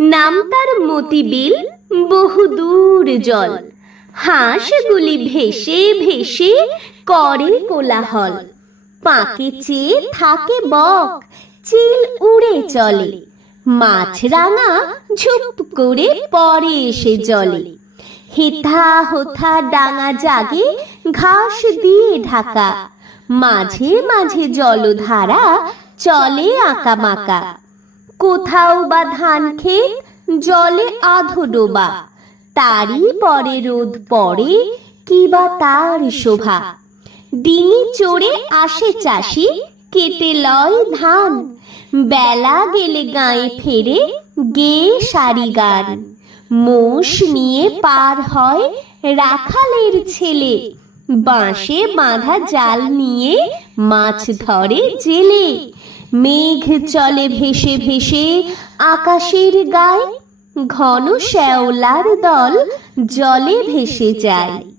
নাম তার মতিবিল, বহু দূর জল। হাঁসগুলি ভেসে ভেসে করে কোলাহল। পাকে চেয়ে থাকে বক, চিল উড়ে চলে। মাছরাঙা ঝুপ করে পড়ে এসে জলে। হেথা হোথা ডাঙা জাগে ঘাস দিয়ে ঢাকা। মাঝে মাঝে জলধারা চলে আঁকা মাকা। কোথাও বা ধান ক্ষেত জলে আধো ডোবা। তারই পরে রোদ পড়ে, কিবা তার শোভা। ডিঙি চড়ে আসে চাষি, কেটে লয় ধান। বেলা গেলে গায়ে ফেরে, গেয়ে সারি গান। মোষ নিয়ে পার হয় রাখালের ছেলে। বাঁশে বাঁধা জাল নিয়ে মাছ ধরে জেলে। মেঘ চলে ভেসে ভেসে আকাশের গায়ে। ঘন শ্যাওলার দল জলে ভেসে যায়।